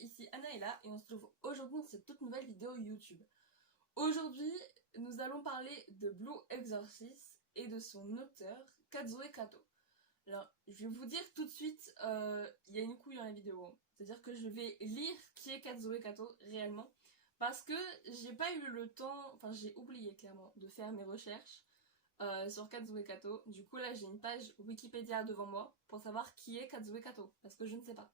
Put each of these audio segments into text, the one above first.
ici Anaëlla et on se retrouve aujourd'hui dans cette toute nouvelle vidéo YouTube. Aujourd'hui, nous allons parler de Blue Exorcist et de son auteur, Kazuo Kato. Alors, je vais vous dire tout de suite, il y a une couille dans la vidéo. C'est-à-dire que je vais lire qui est Kazuo Kato réellement. Parce que j'ai pas eu le temps, enfin j'ai oublié clairement de faire mes recherches sur Kazuo Kato. Du coup là j'ai une page Wikipédia devant moi pour savoir qui est Kazuo Kato. Parce que je ne sais pas.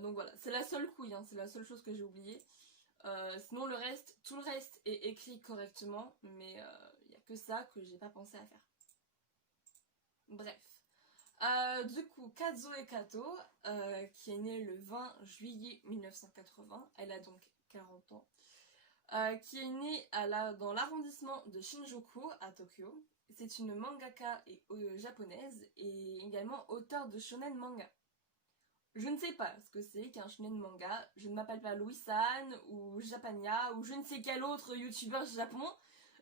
Donc voilà, c'est la seule couille, hein, c'est la seule chose que j'ai oubliée. Sinon le reste, tout le reste est écrit correctement, mais il n'y a que ça que j'ai pas pensé à faire. Bref. Du coup, Kazuo Kato, qui est née le 20 juillet 1980, elle a donc 40 ans, qui est née dans l'arrondissement de Shinjuku à Tokyo. C'est une mangaka japonaise et également auteure de shonen manga. Je ne sais pas ce que c'est qu'un shonen manga. Je ne m'appelle pas Louis-san ou Japania ou je ne sais quel autre youtubeur japon.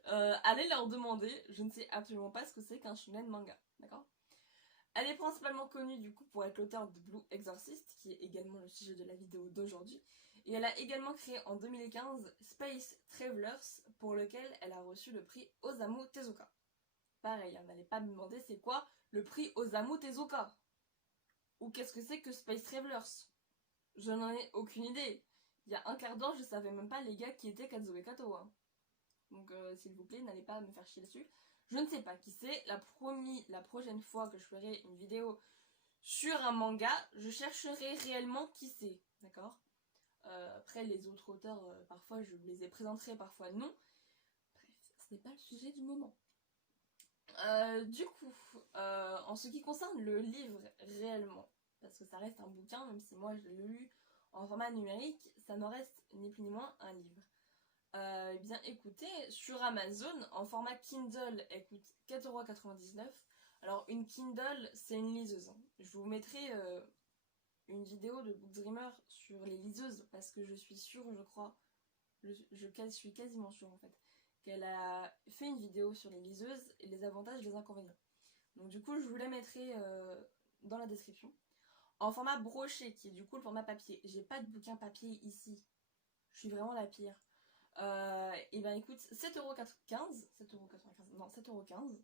Allez leur demander. Je ne sais absolument pas ce que c'est qu'un shonen manga. D'accord ? Elle est principalement connue du coup pour être l'auteur de Blue Exorcist, qui est également le sujet de la vidéo d'aujourd'hui. Et elle a également créé en 2015 Space Travelers, pour lequel elle a reçu le prix Osamu Tezuka. Pareil, n'allez pas me demander c'est quoi le prix Osamu Tezuka. Ou qu'est-ce que c'est que Space Travelers? Je n'en ai aucune idée. Il y a un quart d'heure, je savais même pas les gars qui étaient Kazuo Kato. Hein. Donc s'il vous plaît, n'allez pas me faire chier dessus. Je ne sais pas qui c'est. La prochaine fois que je ferai une vidéo sur un manga, je chercherai réellement qui c'est. D'accord Après, les autres auteurs, parfois je les ai présenterai, parfois non. Bref, ce n'est pas le sujet du moment. Du coup, en ce qui concerne le livre réellement, parce que ça reste un bouquin, même si moi je l'ai lu en format numérique, ça n'en reste ni plus ni moins un livre. Eh bien écoutez, sur Amazon, en format Kindle, elle coûte 4,99€. Alors une Kindle, c'est une liseuse. Hein. Je vous mettrai une vidéo de Bookdreamer sur les liseuses, parce que je suis sûre, je crois, je suis quasiment sûre en fait, qu'elle a fait une vidéo sur les liseuses et les avantages et les inconvénients. Donc du coup, je vous la mettrai dans la description. En format broché, qui est du coup le format papier. J'ai pas de bouquin papier ici. Je suis vraiment la pire. Et ben écoute, 7,15€. 7,95€. Non, 7,15€.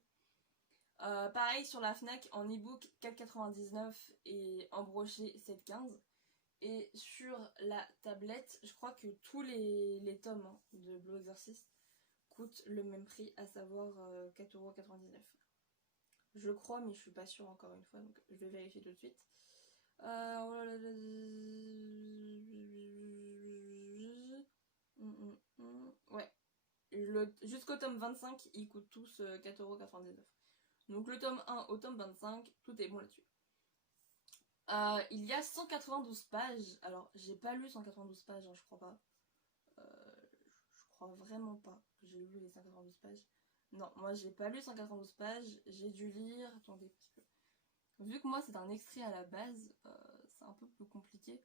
Pareil sur la Fnac, en ebook 4,99€ et en broché 7,15€. Et sur la tablette, je crois que tous les tomes hein, de Blue Exorcist coûtent le même prix, à savoir 4,99€. Je crois, mais je suis pas sûre encore une fois, donc je vais vérifier tout de suite. Ouais. Jusqu'au tome 25, ils coûtent tous 4,99€. Donc le tome 1 au tome 25, tout est bon là-dessus. Il y a 192 pages. Alors, j'ai pas lu 192 pages, hein, je crois pas. Je crois vraiment pas que j'ai lu les 192 pages. Non, moi j'ai pas lu 192 pages. J'ai dû lire. Attendez, parce que vu que moi c'est un extrait à la base, c'est un peu plus compliqué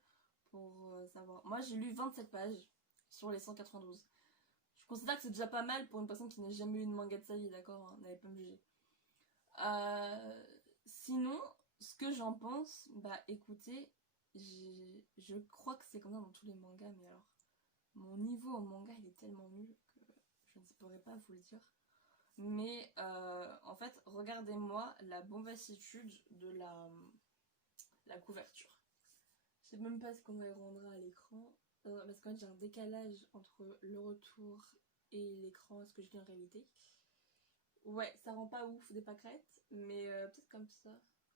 pour savoir. Moi j'ai lu 27 pages sur les 192. Je considère que c'est déjà pas mal pour une personne qui n'a jamais eu de manga de sa vie, d'accord hein, n'allez pas me juger. Sinon, ce que j'en pense, bah écoutez, je crois que c'est comme ça dans tous les mangas, mais alors, mon niveau en manga il est tellement nul que je ne pourrais pas vous le dire. Mais en fait, regardez-moi la bombassitude de la couverture. Je sais même pas ce qu'on rendra à l'écran, parce qu'en fait j'ai un décalage entre le retour et l'écran, ce que je vis en réalité. Ouais, ça rend pas ouf des pâquerettes, mais peut-être comme ça.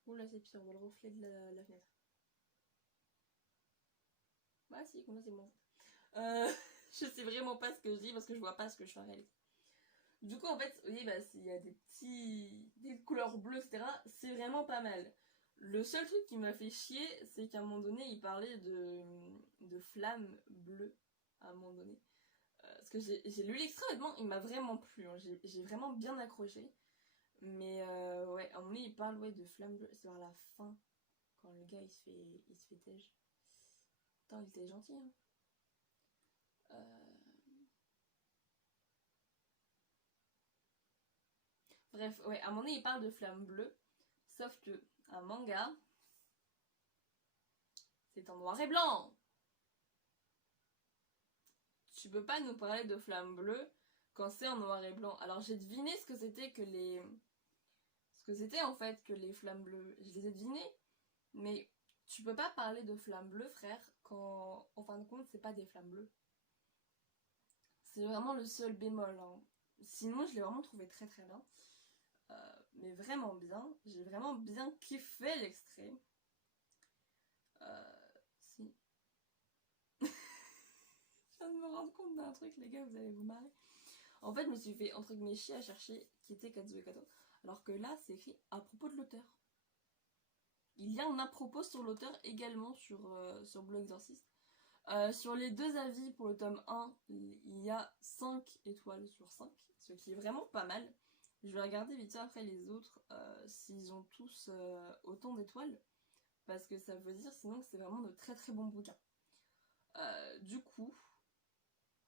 Ouh là c'est pire, on voit le reflet de la fenêtre. Bah si, comme ça c'est bon. Je sais vraiment pas ce que je dis parce que je vois pas ce que je fais en réalité. Du coup en fait, vous voyez, bah, s'il y a des couleurs bleues, etc., c'est vraiment pas mal. Le seul truc qui m'a fait chier, c'est qu'à un moment donné, il parlait de flammes bleues, à un moment donné. Parce que j'ai lu l'extrait, honnêtement, il m'a vraiment plu, hein. J'ai vraiment bien accroché. Mais ouais, à un moment donné, il parle ouais, de flammes bleues, c'est vers la fin, quand le gars il se fait tège. Putain, il était gentil, hein. Bref, ouais, à un moment donné, il parle de flammes bleues, sauf que un manga, C'est en noir et blanc. Tu peux pas nous parler de flammes bleues quand c'est en noir et blanc. Alors j'ai deviné ce que c'était que les... Ce que c'était en fait que les flammes bleues. Je les ai devinées. Mais tu peux pas parler de flammes bleues, frère, quand en fin de compte c'est pas des flammes bleues. C'est vraiment le seul bémol. Hein. Sinon je l'ai vraiment trouvé très très bien. Mais vraiment bien. J'ai vraiment bien kiffé l'extrait. Si. Je viens de me rendre compte d'un truc, les gars, vous allez vous marrer. En fait, je me suis fait entre guillemets chier à chercher qui était Kazuo Kato. Alors que là, c'est écrit à propos de l'auteur. Il y a un à propos sur l'auteur également sur Blue Exorcist. Sur les 2 avis pour le tome 1, il y a 5 étoiles sur 5, ce qui est vraiment pas mal. Je vais regarder vite après les autres s'ils ont tous autant d'étoiles, parce que ça veut dire sinon que c'est vraiment de très très bons bouquins. Du coup,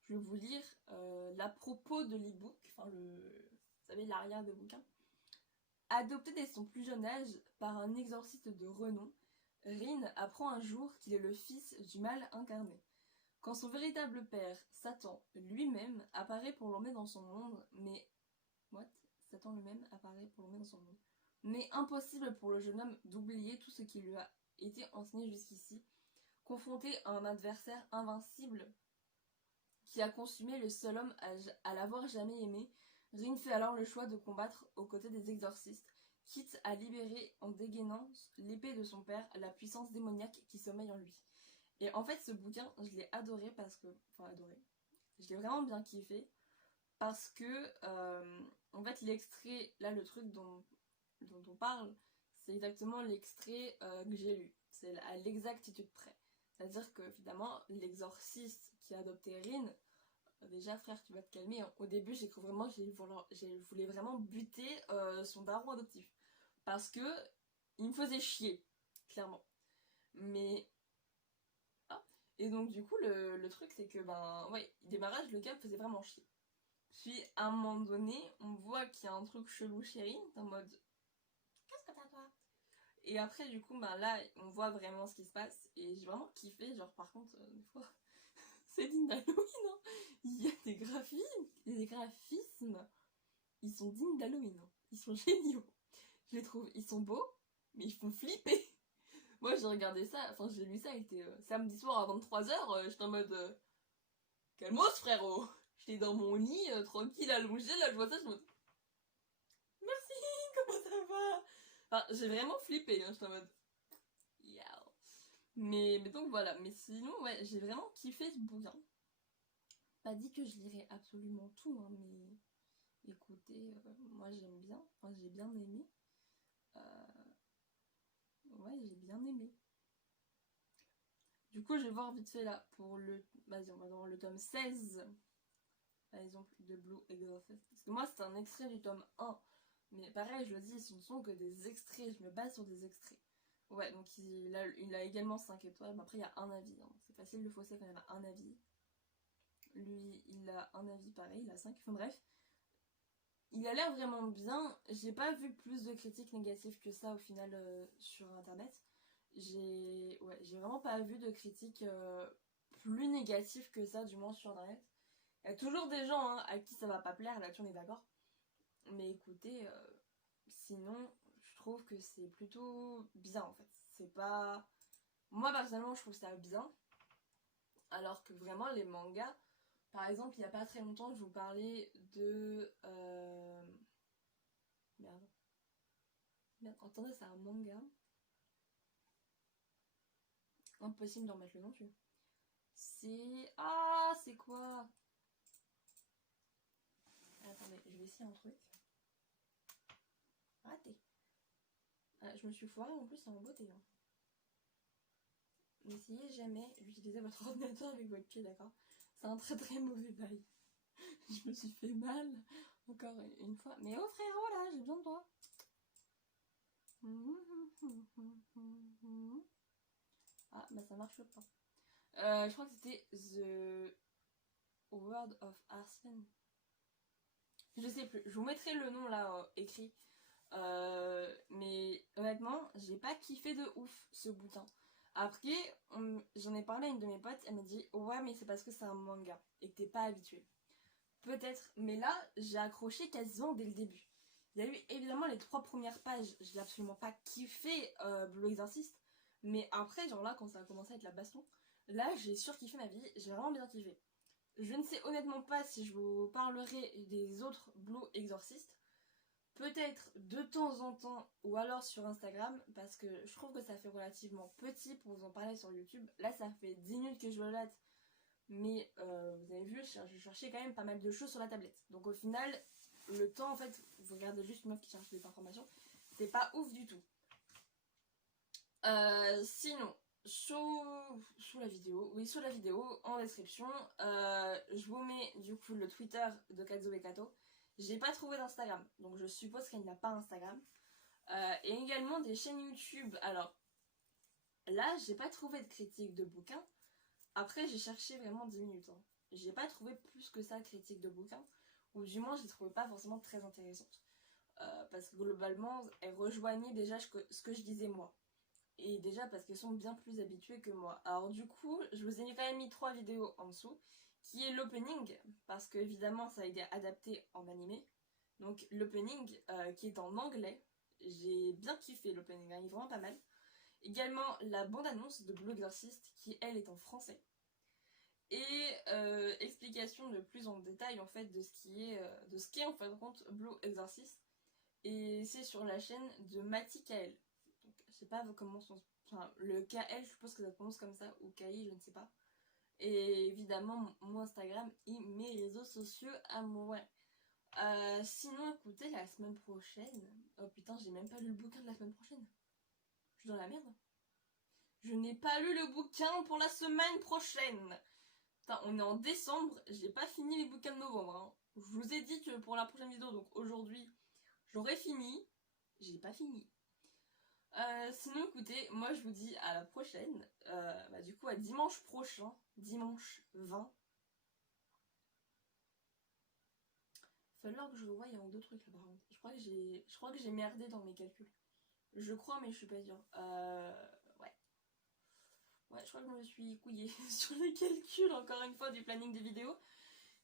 je vais vous lire l'à propos de l'e-book, enfin vous savez, l'arrière des bouquins. Adopté dès son plus jeune âge par un exorciste de renom, Rin apprend un jour qu'il est le fils du mal incarné. Quand son véritable père, Satan, lui-même, apparaît pour l'emmener dans son monde, mais... What? Satan lui-même apparaît pour l'emmener dans son monde. Mais impossible pour le jeune homme d'oublier tout ce qui lui a été enseigné jusqu'ici, confronté à un adversaire invincible qui a consumé le seul homme à l'avoir jamais aimé. Rin fait alors le choix de combattre aux côtés des exorcistes, quitte à libérer en dégainant l'épée de son père la puissance démoniaque qui sommeille en lui. Et en fait, ce bouquin, je l'ai adoré parce que... Enfin, adoré. Je l'ai vraiment bien kiffé parce que, en fait, l'extrait, là, le truc dont on parle, c'est exactement l'extrait que j'ai lu. C'est à l'exactitude près. C'est-à-dire que, finalement, l'exorciste qui a adopté Rin, déjà, frère, tu vas te calmer. Hein. Au début, j'ai cru vraiment que je voulais vraiment buter son daron adoptif. Parce que il me faisait chier, clairement. Mais... Ah. Et donc, du coup, le truc, c'est que, ouais, démarrage, le gars me faisait vraiment chier. Puis, à un moment donné, on voit qu'il y a un truc chelou chez Rin, en mode... Qu'est-ce que t'as, toi? Et après, du coup, là, on voit vraiment ce qui se passe. Et j'ai vraiment kiffé, genre, par contre, des fois... C'est digne d'Halloween, hein. Il y a des graphismes, ils sont dignes d'Halloween, hein. Ils sont géniaux. Je les trouve, ils sont beaux, mais ils font flipper. Moi j'ai regardé ça, enfin j'ai lu ça, il était samedi soir à 23h, j'étais en mode calmos frérot. J'étais dans mon lit, tranquille, allongé, là je vois ça, je me dis merci, comment ça va? Enfin j'ai vraiment flippé, hein, j'étais en mode yeah. Mais donc voilà, mais sinon ouais, j'ai vraiment kiffé ce bouquin. Pas dit que je lirais absolument tout, hein, mais écoutez, moi j'aime bien, enfin j'ai bien aimé. Ouais, j'ai bien aimé. Du coup, je vais voir vite fait là pour le... Vas-y, on va voir le tome 16, par exemple, de Blue Exorcist. Parce que moi, c'est un extrait du tome 1. Mais pareil, je le dis, ce ne sont que des extraits. Je me base sur des extraits. Ouais, donc il a également 5 étoiles. Mais après, il y a un avis. Hein. C'est facile de fausser quand il y a un avis. Lui, il a un avis pareil, il a 5. Enfin bref. Il a l'air vraiment bien. J'ai pas vu plus de critiques négatives que ça au final sur internet. J'ai vraiment pas vu de critiques plus négatives que ça, du moins sur internet. Il y a toujours des gens hein, à qui ça va pas plaire, là-dessus on est d'accord. Mais écoutez, sinon, je trouve que c'est plutôt bien en fait. C'est pas... Moi personnellement, je trouve ça bien. Alors que vraiment, les mangas, par exemple, il y a pas très longtemps, je vous parlais de... Merde. Merde, attendez, c'est un manga. Impossible d'en mettre le nom dessus. C'est... Ah, c'est quoi? Attendez, je vais essayer un truc. Raté. Ah, je me suis foirée en plus, c'est en beauté. Hein. N'essayez jamais d'utiliser votre ordinateur avec votre pied, d'accord? C'est un très très mauvais bail. Je me suis fait mal encore une fois. Mais oh frérot là, j'ai besoin de toi. Ah bah ça marche pas. Je crois que c'était The World of Arsène. Je sais plus. Je vous mettrai le nom là écrit. Mais honnêtement, j'ai pas kiffé de ouf ce bouquin. Après, j'en ai parlé à une de mes potes, elle m'a dit ouais mais c'est parce que c'est un manga et que t'es pas habitué. Peut-être, mais là j'ai accroché quasiment dès le début. Il y a eu évidemment les 3 premières pages, j'ai absolument pas kiffé Blue Exorcist, mais après genre là quand ça a commencé à être la baston, là j'ai surkiffé ma vie, j'ai vraiment bien kiffé. Je ne sais honnêtement pas si je vous parlerai des autres Blue Exorcist, peut-être de temps en temps ou alors sur Instagram parce que je trouve que ça fait relativement petit pour vous en parler sur YouTube. Là ça fait 10 minutes que je relate mais vous avez vu je cherchais quand même pas mal de choses sur la tablette. Donc au final le temps en fait vous regardez juste une meuf qui cherche des informations, c'est pas ouf du tout. Sinon sous la vidéo en description je vous mets du coup le Twitter de Kazuo Kato. J'ai pas trouvé d'Instagram, donc je suppose qu'elle n'a pas Instagram. Et également des chaînes YouTube. Alors là, j'ai pas trouvé de critique de bouquins. Après, j'ai cherché vraiment 10 minutes. Hein. J'ai pas trouvé plus que ça de critique de bouquins. Ou du moins, je les trouvais pas forcément très intéressantes. Parce que globalement, elles rejoignaient déjà ce que je disais moi. Et déjà parce qu'elles sont bien plus habituées que moi. Alors du coup, je vous ai quand même mis 3 vidéos en dessous. Qui est l'opening, parce que évidemment ça a été adapté en animé. Donc l'opening qui est en anglais. J'ai bien kiffé l'opening, il est vraiment pas mal. Également la bande-annonce de Blue Exorcist qui elle est en français. Et explication de plus en détail en fait de ce qui est en fin de compte Blue Exorcist. Et c'est sur la chaîne de Mati KL. Donc je sais pas comment enfin le KL je suppose que ça se prononce comme ça ou KI je ne sais pas. Et évidemment mon Instagram et mes réseaux sociaux à moi. Sinon écoutez la semaine prochaine. Oh putain j'ai même pas lu le bouquin de la semaine prochaine. Je suis dans la merde. Je n'ai pas lu le bouquin pour la semaine prochaine. Putain, on est en décembre, j'ai pas fini les bouquins de novembre. Hein. Je vous ai dit que pour la prochaine vidéo, donc aujourd'hui, j'aurais fini. J'ai pas fini. Sinon écoutez, moi je vous dis à la prochaine. Du coup à dimanche prochain, dimanche 20. Falloir que je revoie, il y a deux trucs là par contre. Je crois que j'ai merdé dans mes calculs. Je crois mais je suis pas sûre. Ouais. Ouais, je crois que je me suis couillée sur les calculs encore une fois du planning des vidéos.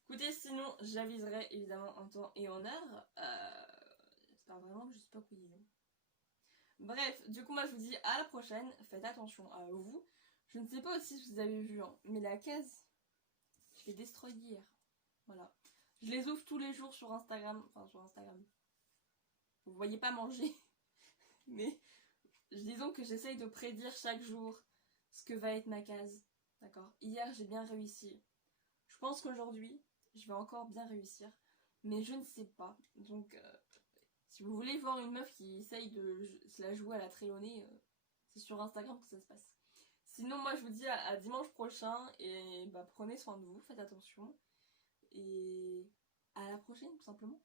Écoutez, sinon j'aviserai évidemment en temps et en heure. J'espère vraiment que je suis pas couillée. Bref, du coup moi je vous dis à la prochaine. Faites attention à vous. Je ne sais pas aussi si vous avez vu, hein, mais la case, je l'ai destroy hier. Voilà. Je les ouvre tous les jours sur Instagram. Enfin sur Instagram. Vous voyez pas manger. Mais disons que j'essaye de prédire chaque jour ce que va être ma case. D'accord. Hier j'ai bien réussi. Je pense qu'aujourd'hui je vais encore bien réussir. Mais je ne sais pas. Donc si vous voulez voir une meuf qui essaye de se la jouer à la Trelawney, c'est sur Instagram que ça se passe. Sinon moi je vous dis à dimanche prochain et prenez soin de vous, faites attention. Et à la prochaine tout simplement.